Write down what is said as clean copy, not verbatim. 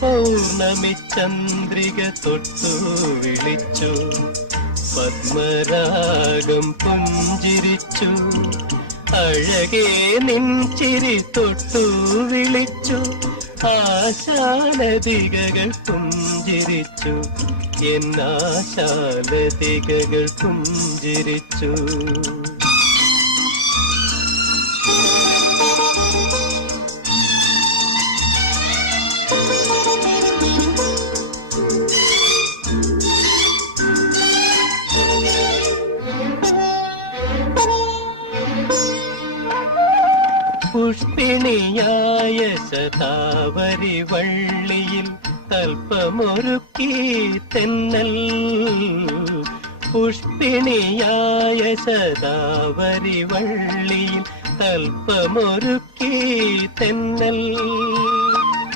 പൗർണമി ചന്ദ്രിക തൊട്ടു വിളിച്ചു, പത്മരാഗം പുഞ്ചിരിച്ചു, അഴകേ നിൻചിരി തൊട്ടു വിളിച്ചു, ആശാലതികകൾ പുഞ്ചിരിച്ചു, എന്നാശാലതികകൾ പുഞ്ചിരിച്ചു. പുഷ്പിണിയായ ശതാവരി വള്ളിയിൽ തൽപ്പമൊരുക്കി തെന്നൽ, പുഷ്പിണിയായ ശതാവരി വള്ളിയിൽ തൽപ്പമൊരുക്കി തെന്നൽ.